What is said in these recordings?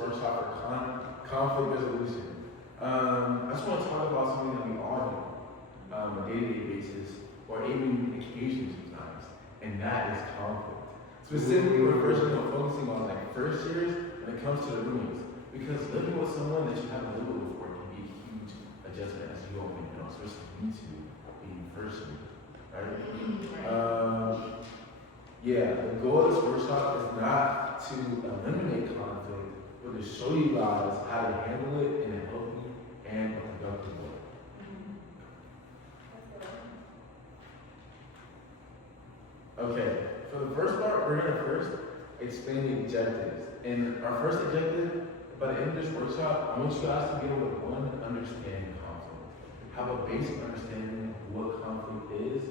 workshop for conflict resolution. I just want to talk about something that we all do on a day-to-day basis, or even occasionally sometimes, and that is conflict. Specifically, we're focusing on like first years when it comes to the roommates, because living with someone that you haven't lived with before can be a huge adjustment, as you already know, especially you two being first year, right? Yeah, the goal of this workshop is not to eliminate conflict, but to show you guys how to handle it in a healthy and a productive way. Okay, for the first part, we're going to first explain the objectives. And our first objective, by the end of this workshop, I want you guys to be able to, one, understand conflict. Have a basic understanding of what conflict is.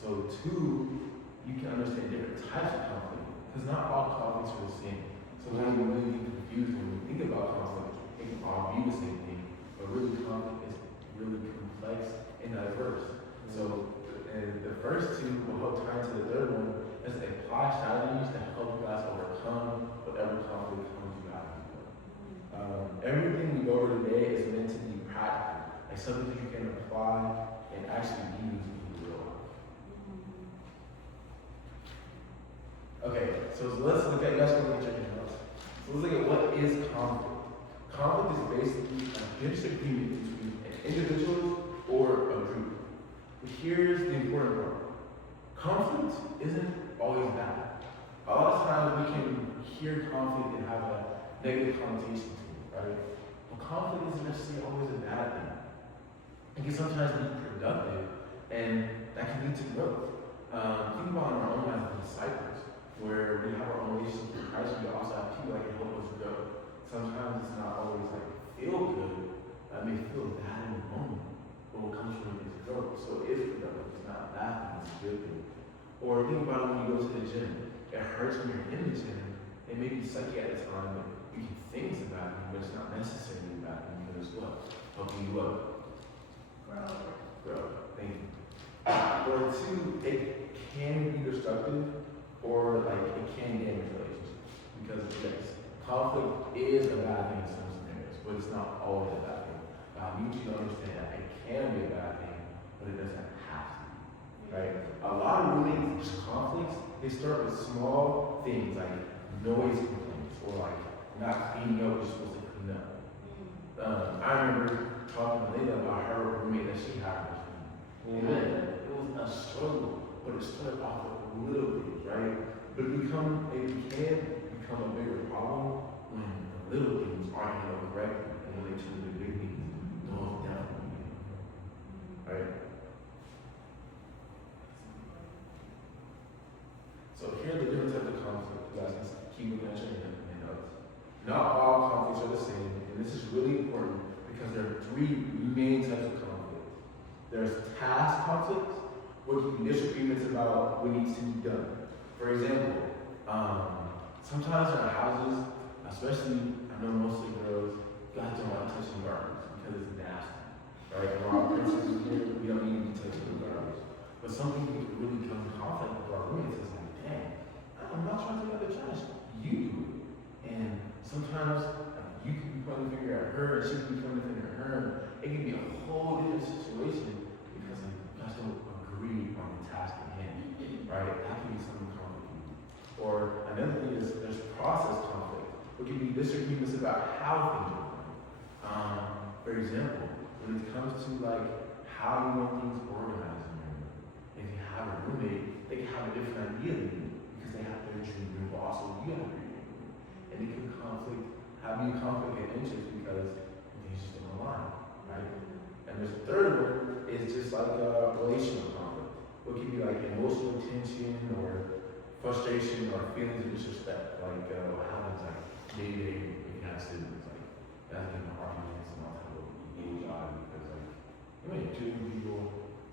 So, two, you can understand different types of conflict, because not all conflicts are the same. Sometimes we really get confused when we think about conflict, we can all view the same thing, but really conflict is really complex and diverse. So, and the first two will help tie into the third one is to apply strategies to help you guys overcome whatever conflict comes you guys with. Everything we go over today is meant to be practical, like something that you can apply and actually use in real life. Okay, so let's look at, you guys can look at your notes. So let's look at what is conflict. Conflict is basically a disagreement between an individual or a group. But here's the important part. Conflict isn't always bad. A lot of times we can hear conflict and have a negative connotation to it, right? But conflict isn't necessarily always a bad thing. It can sometimes be productive, and that can lead to growth. Think about in our own lives as disciples, where we have our own relationship with Christ, we also have people that can help us grow. Sometimes it's not always like feel good, it may feel bad in the moment, but what comes from it is growth. So it is productive, it's not a bad thing, it's a good thing. Or think about it when you go to the gym. It hurts when you're in the gym. It may be sucky at the time, but you can think it's a bad thing, but it's not necessarily a bad thing because it's what? Helping you what? Grow. Thank you. Or two, it can be destructive, or like it can damage relationships. Because yes, conflict is a bad thing in some scenarios, but it's not always a bad thing. You need to understand that it can be a bad thing, but it doesn't have to be. Right? A lot of roommates conflicts, they start with small things like noise complaints or like not cleaning up what you're supposed to clean up. I remember talking to Layla about her roommate that she had. And it was a struggle, but it started off with little things, right? But it can become a bigger problem when the little things aren't handled correctly and relate to the big things. Those definitely, right? So here are the different types of conflict. You guys can keep looking at your notes. Not all conflicts are the same, and this is really important because there are three main types of conflict. There's task conflicts, which can be disagreements about what needs to be done. For example, sometimes in our houses, especially, I know mostly girls, guys don't like touching garbage because it's nasty. Right? And our princesses here, we don't need to be touching the garbage. But some people can really come in conflict with our roommates. It's like, dang, I'm not trying to take out the trash. You do it. And sometimes you can be pointing the finger at her, and she can be pointing the finger at her. It can be a whole different situation because like, you guys don't agree on the task at hand. Right? That can be something complicated. Or another thing is there's process conflict, which can be disagreements about how things are done. For example, when it comes to like how you want things organized in your room. If you have a roommate, they can have a different idea than you because they have their dream room, but also you have your dream room. And it can have you conflict and interest because things just don't align, right? And there's a third one is just like a relational conflict. What can be like emotional tension or frustration or feelings of disrespect, like what happens like day-to-day when you have siblings, like that's getting arguments and all type of gauge on because like you know two people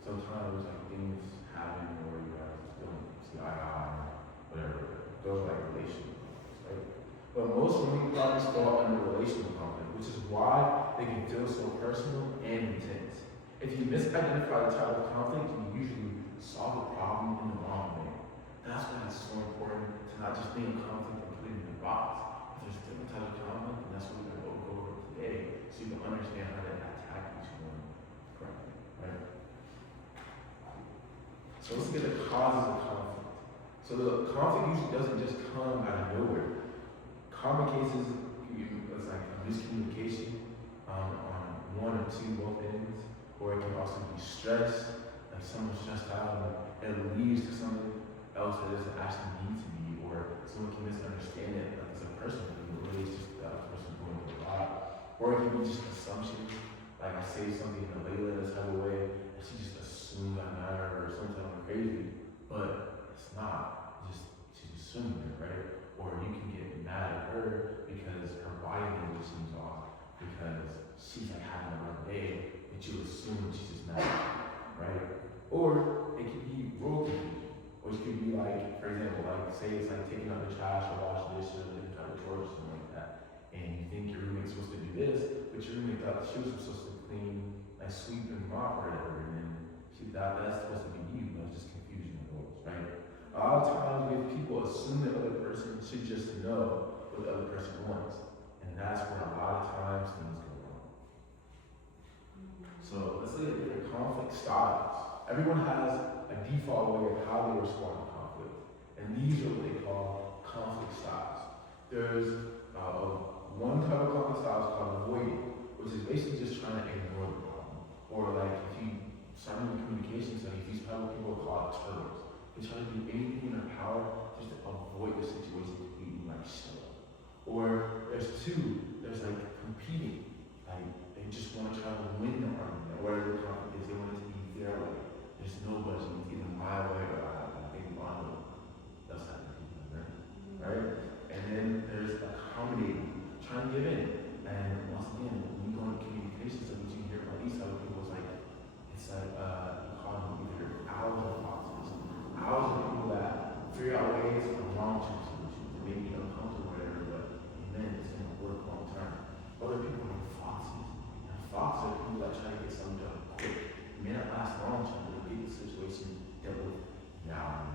sometimes like things happen or you guys just don't see eye to eye or whatever. Those are like relational conflicts, right? But most rooming problems fall under relational conflict, which is why they can feel so personal and intense. If you misidentify the type of conflict, you usually solve the problem in the wrong way. That's why it's so important to not just think of conflict and put it in a box. If there's different types of conflict, and that's what So let's look at the causes of conflict. So the conflict usually doesn't just come out of nowhere. Common cases, it's like a miscommunication on one or two both ends, or it can also be stress, like someone's stressed out and it leads to something else that doesn't actually need to be, or someone can misunderstand it like as a person, but really it's just that person going through a lot. Or it can be just assumption, like I say something in a Layla type of way, and she just assumed I matter or something crazy, but it's not. She's assuming it, right? Or you can get mad at her because her body language seems off, because she's like having a rough day, but you assume she's just mad, right? Or it could be role confusion, or it could be like, for example, like say it's like taking out the trash or washing dishes or different type of chores or something like that, and you think your roommate's supposed to do this, but your roommate thought she was supposed to clean, like sweep and mop or whatever, and then she thought that's supposed to be you, but it's just confusion of roles, right? A lot of times we have people assume the other person should just know what the other person wants, and that's where a lot of times things go wrong. So let's look at different conflict styles. Everyone has a default way of how they respond to conflict, and these are what they call conflict styles. There's one type of conflict style is called avoiding, which is basically just trying to ignore the problem. Or like if you start in communication studies, these type of people are called turtles. They try to do anything in their power just to avoid the situation completely, like shut up. Or there's two, there's like competing. Like they just want to try to win the argument, or whatever the conflict is, they want it to be their way. There's no budget, it's either my way or I think my way. That's how people, right? And then there's accommodating, trying to give in. And once again, when you go into communication studies, you hear about these other people, it's like you call them either owls or foxes. Owls are people that figure out ways for long-term solutions. It may be uncomfortable or whatever, but then it's going to work long term. Other people are foxes. And foxes are people that try to get something done quick. It may not last long term, but get the situation dealt with now.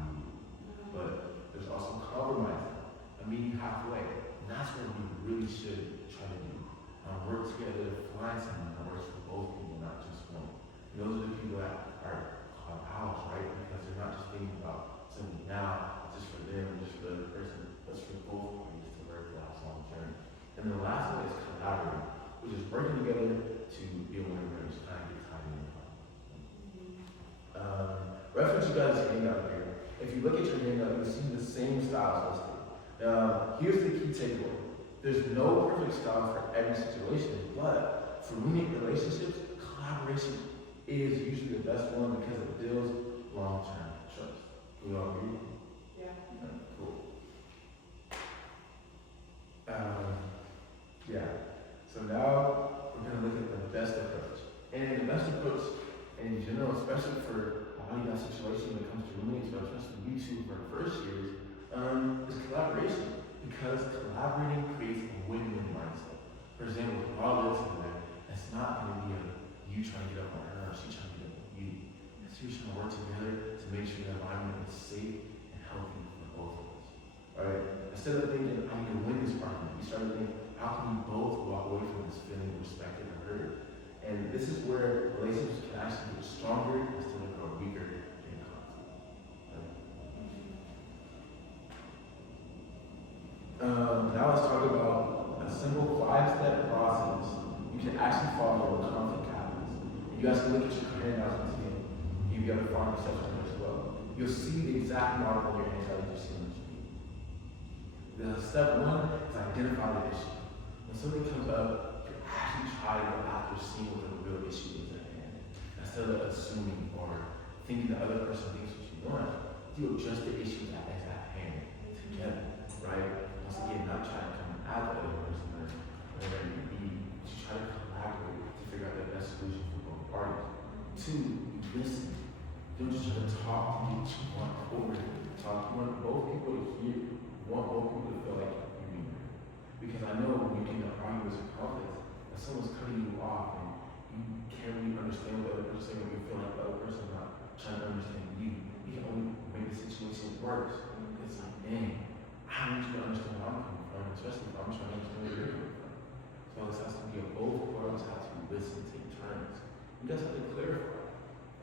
But there's also compromising, a meeting halfway. And that's what we really should try to do. Work together to find something that works for both people, not just one. And those are the people that are called owls, right? Because they're not just thinking about something now, just for them, just for the other person, but it's for both parties to work it out long term. And then the last one is collaborating, which is working together to be a winner and just kind of get tied in. Reference you guys' handout here. If you look at your handout, you'll see the same styles listed. Here's the key takeaway. There's no perfect style for every situation, but for roommate relationships, collaboration is usually the best one because it builds long-term trust. Do you all agree? Yeah. Cool. Yeah. So now we're going to look at the best approach. And the best approach in general, especially for a lot of situation when it comes to roommates, but especially you two for the first years, is collaboration. Because collaborating creates a win-win mindset. For example, if we all live together, it's not going to be you trying to get up on her or she trying to get up on you. It's you trying to work together to make sure the environment is safe and healthy for both of us. Alright? Instead of thinking, I need to win this argument, we start to think, how can we both walk away from this feeling respected and heard? And this is where relationships can actually get stronger instead of grow weaker in conflict. Now let's talk about a simple 5-step process you can actually follow when conflict happens. And you guys can look at your handouts and see, you got to find yourself in as well. You'll see the exact model of your handout you see on the screen. Step 1 is identify the issue. When something comes up, you actually try to go after seeing what the real issue is at hand. Instead of assuming or thinking the other person thinks what you want, you address the issue that is at hand together, right? Once again, not trying to come at the other person or whatever it may be, but you try to collaborate to figure out the best solution for both parties. 2, you listen. Don't just try to talk to get what you want over it. Talk. You want both people to hear. You want both people to feel like you're being heard. Because I know when you get into arguments or conflicts, if someone's cutting you off and you can't really understand what the other person is saying, or you feel like the other person is not trying to understand you, you can only make the situation worse. It's like, dang, I need you to understand where I'm coming from, especially if I'm trying to understand where you're coming from. So this has to be a both parties have to listen, take turns. You guys have to clarify.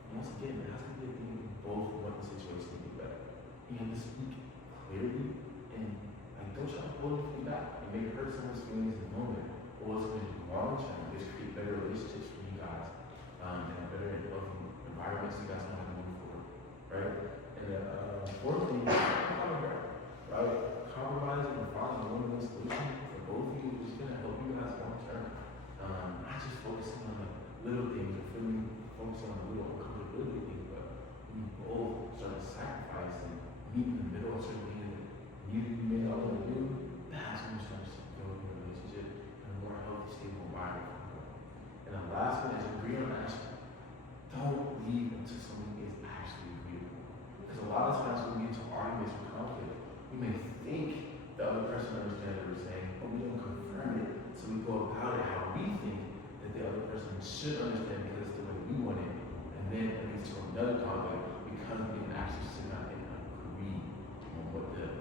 And once again, it has to be a thing of both want the situation to be better. You have to speak clearly and like don't try to hold anything back and make it hurt someone's feelings in the moment. Or it's going to be long term. Just create better relationships for you guys and a better and healthy environment so you guys know how to move forward, right? And the fourth thing is right? Compromising and finding a win-win solution for both of you is going to help you guys long term. Not just focusing on the little things or focusing on the little uncomfortability things, but we both start to sacrifice and meet in the middle of certain things that you may not want to do. That's when you start to build your relationship in a more healthy, stable environment. And the last one is agree on action. Don't leave until something is actually agreeable. Because a lot of times when we get into arguments or conflict, we may think the other person understands what we're saying, but we don't confirm it. So we go about it how we think that the other person should understand because it's the way we want it. And then it leads to another conflict because we didn't actually sit down and agree on what the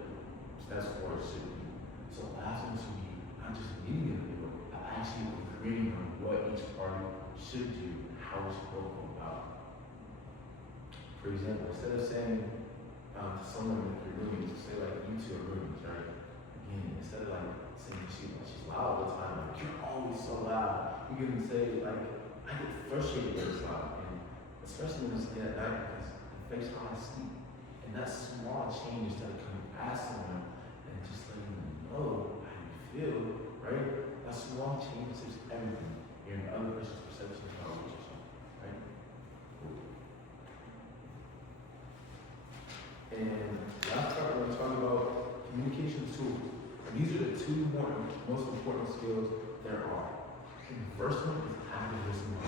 steps forward should be. So last one should be not just meeting in the middle, but actually agreeing on what each party should do and how we should both go about it. For example, instead of saying to someone in your roommates, say like you two are roommates, right? Again, instead of like saying she's loud all the time, like you're always so loud. You can say like I get frustrated when it's loud, and especially when it's late at night because it affects how I sleep. And that small change instead of coming past someone and just letting them know how you feel, right? That small change is everything in the other person's perception of how you feel, right? And last part we're going to talk about communication tools. And these are the two most important skills there are. And the first one is active listening.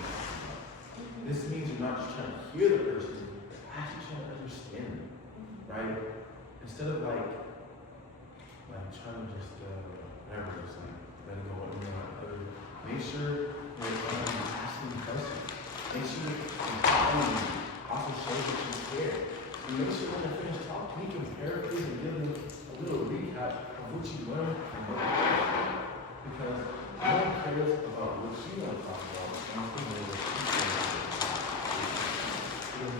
This means you're not just trying to hear the person, but actually trying to understand them, right? Instead of like trying to just whatever, just like let it go and make sure you're asking questions. Make sure you're also shows that you care. And make sure when I finish talking, we can paraphrase and give them a little recap of what you learned and what you learned. Because no one cares about what you want to talk about, and what you want to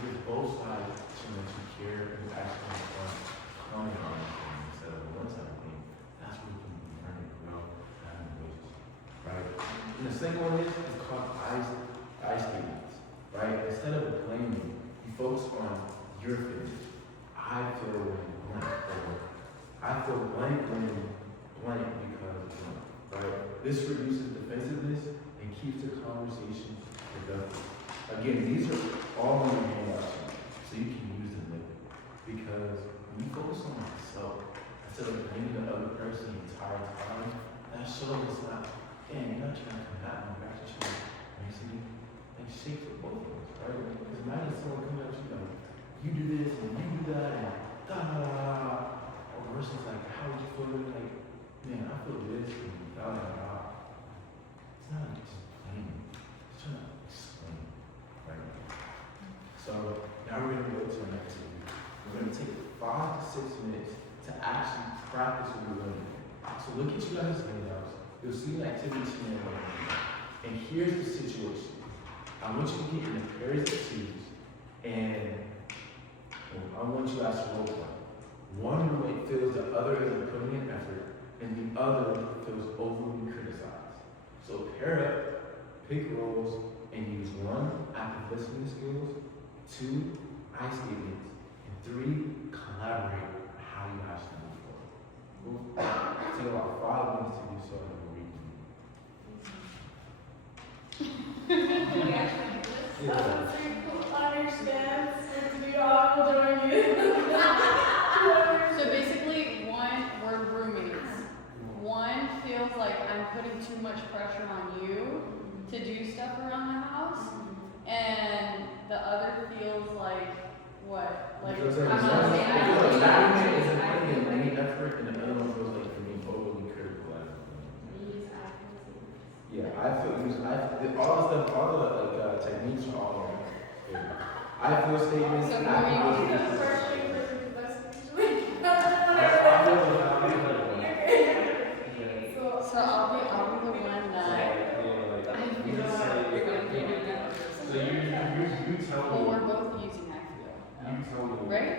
give both sides to know that you care and you actually want to comment on anything instead of one side thing. That's what you can learn and grow and have a relationship, right? And the second one is called I statements, right? Instead of blaming, you focus on your feelings. I feel blank, or I feel blank when blank because blank, right? This reduces defensiveness and keeps the conversation productive. Again, these are all in your handouts, so you can use them later. Because when you focus on myself, instead of blaming the other person the entire time, that shows it's not, you're not trying to combat me, you're actually trying to basically like shape for both of us, right? Because imagine someone coming at you like, you do this and you do that and da da da da. Or versus like, how would you feel? Like, man, I feel this and da da da. It's not just blaming, it's trying to explain, right? So now we're gonna go to an activity. We're gonna take 5 to 6 minutes to actually practice what we're learning. So look at you guys' handouts. You'll see an activity scenario. And here's the situation. I want you to get in the pairs of twos and I want you to ask role play. One roommate feels the other isn't putting in effort, and the other feels overly criticized. So pair up, pick roles, and use 1, active listening skills, 2, I statements, and 3, collaborate on how you actually move forward. We'll take about 5 minutes to do so, and we'll read Understands and we all join you. So basically, we're roommates. One feels like I'm putting too much pressure on you to do stuff around the house, and the other feels like what? Like because I'm like, not saying I that don't roommate isn't putting in any effort, and the other one feels like you're being overly critical. Yeah, all the techniques are all here. I feel statements. So So I'll be the one that I feel like you're gonna do. So you tell Well, me. we're both using I feel. Right?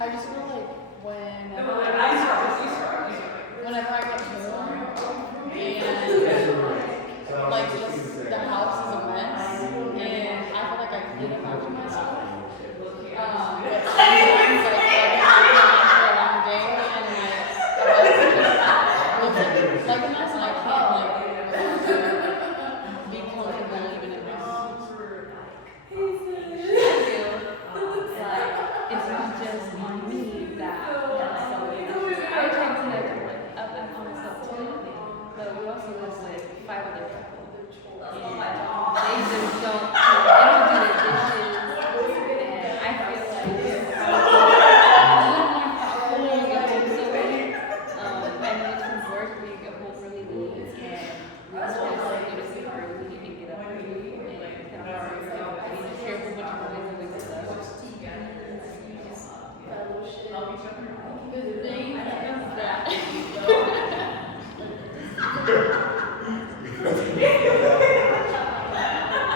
I just feel like whenever I get home and like just the house is a mess and I feel like I clean up after myself. But sometimes like I've been around for a long day and the house just looks like a mess and I can't like be comfortable even in my house. It's not just on me that I try to like up and on myself too, but we also live with 5 other people, and they just don't do the dishes, and I feel like I'm more thoughtful when I get home so late. I know it's from work where you get home really late, and we just like go to sleep early and get up early, and kind of hard to hear a whole bunch of noise and wake us up. The thing is that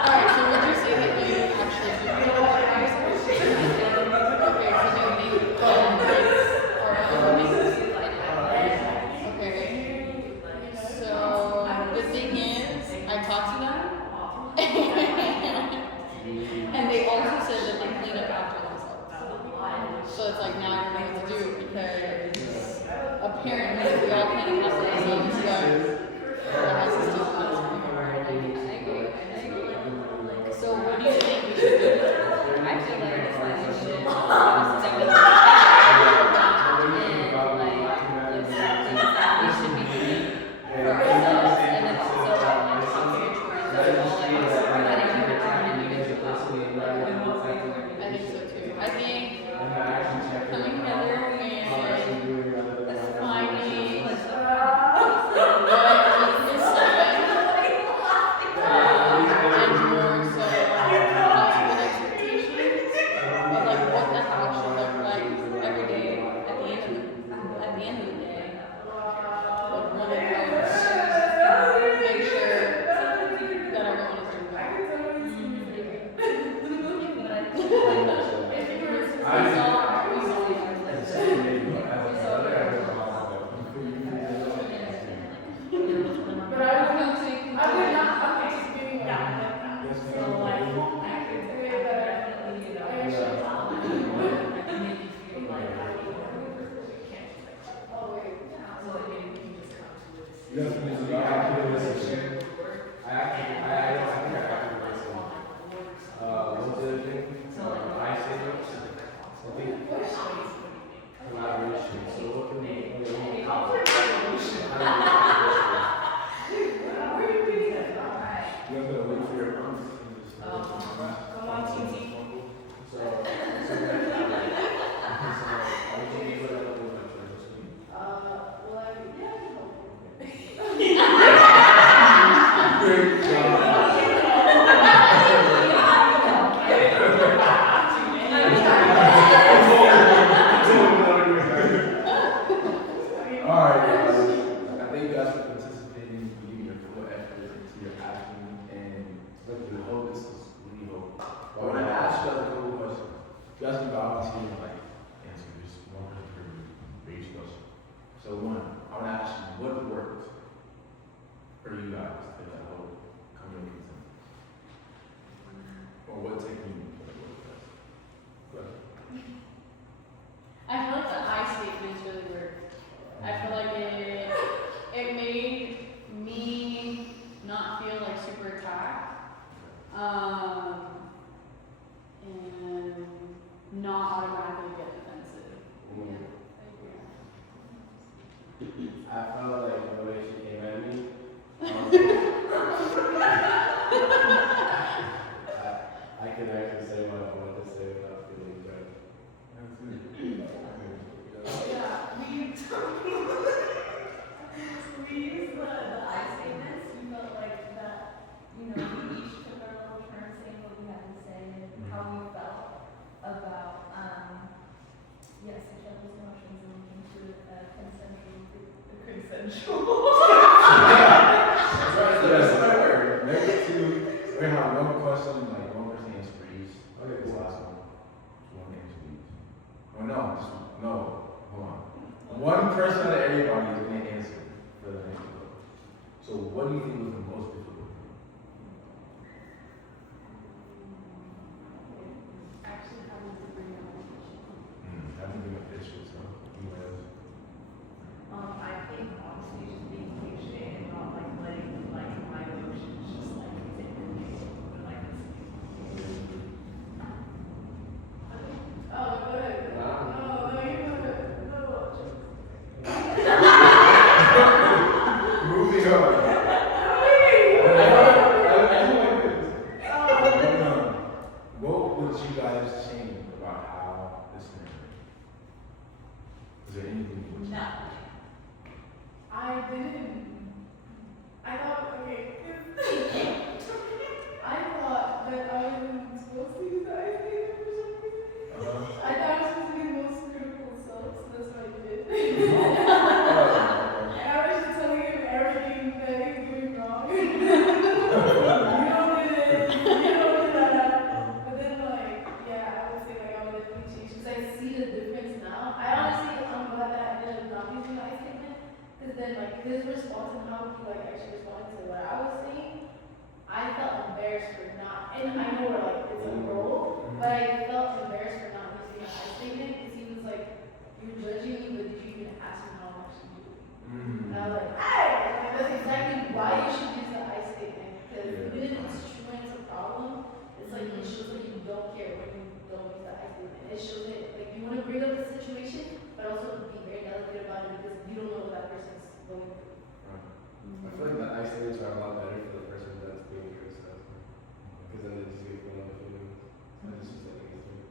alright, so would you say that you actually do clean up after yourself? Okay, so do you make mistakes or mistakes? Okay. So the thing is, I talked to them and they also said that they clean up after themselves. So it's like now I don't know what to do because apparently we all clean up after ourselves, but the house is still a mess. So what do you think we should do? I feel like it's like we should sit down and list things that we should be doing for ourselves, and then also like possible chores that we all like that if you were doing individually. I think so too. I think coming together and finding what we can decide and more so possible expectations of like what the house should look like every day at the end of the day. Like really helps make sure that everyone is doing well. But I would not participating in that. So like, I could say that I actually Yes, Mr. I actually listen. I don't think I have to listen. What's the other thing? I say I think collaboration. So what can we You're gonna wait for your promise. come on, TT. Great job. Alright, I thank you guys for participating, giving your full effort into your action, and we hope this is really hope. I want to ask you guys a couple of questions. You guys can volunteer and like answer this one person per each question. So one, I want to ask you what worked for you guys to help come to a consensus? Or what technique worked best? Go ahead. I feel like the I statements really work. I feel like it made me not feel like super attacked, and not automatically get defensive. I felt like the way she came at me, I can actually say what I wanted to say without feeling judged. We used the I statements. We felt like that, we each took our little turn saying what we had to say and how we felt about, sexual emotions and looking to consensual. That's right. person out of everybody is going to answer for the next one. So what do you think was the most difficult? Actually, having to bring up Having to be official, so anyone else? I think honestly just being patient and not like letting like my emotions just like take the lead. Like oh, go ahead. No, you go ahead. Moving on. What would you guys change about how this is made? Is there anything you would change? I didn't. I thought, okay. I thought that I wasn't supposed to use the ice skating for some reason. I thought I was supposed to be the most critical self, so that's what I did. And I was just telling him everything that he's doing wrong. You don't do this, you don't do that. But then, like, yeah, I would say, like, I would definitely change because I see the difference now. I honestly, I'm glad that I ended up not using the ice skating. Because then, like, his response and how he, like, actually responded to what I was saying, I felt embarrassed for not, and I know we're, like, it's a role, but I felt embarrassed for not using the ice statement because he was like, you're judging me, but did you even ask me how much to do? And I was like, hey! Like, that's exactly why you should use the ice statement. Because even if it's true and it's a problem, it's like, it shows that you don't care when you don't use the ice statement. It shows that, like, you want to bring up the situation, but also be very delicate about it because you don't know what that person's going through. I feel like the isolates are a lot better for the person that's being criticized. Because then they just get one of the feelings. I just feel like it's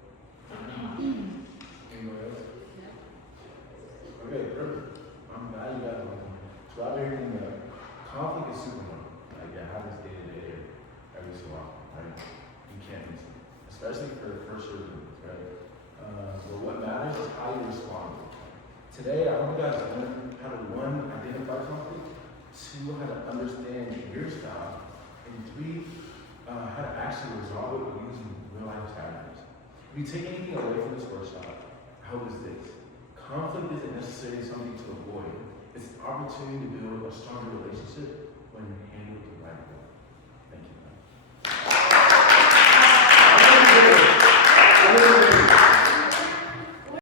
Anyone else? Okay, perfect. I'm glad you guys are listening. So I've been hearing that conflict is super normal. Like it happens day to day every so often, right? You can't miss it. Especially for the first year groups, right? But what matters is how you respond. Today, I hope you guys learn how to one, identify conflict, two, how to understand your style, and three, how to actually resolve it using real life strategies. If you take anything away from this workshop, I hope it's this. Conflict isn't necessarily something to avoid. It's an opportunity to build a stronger relationship when handled the right way.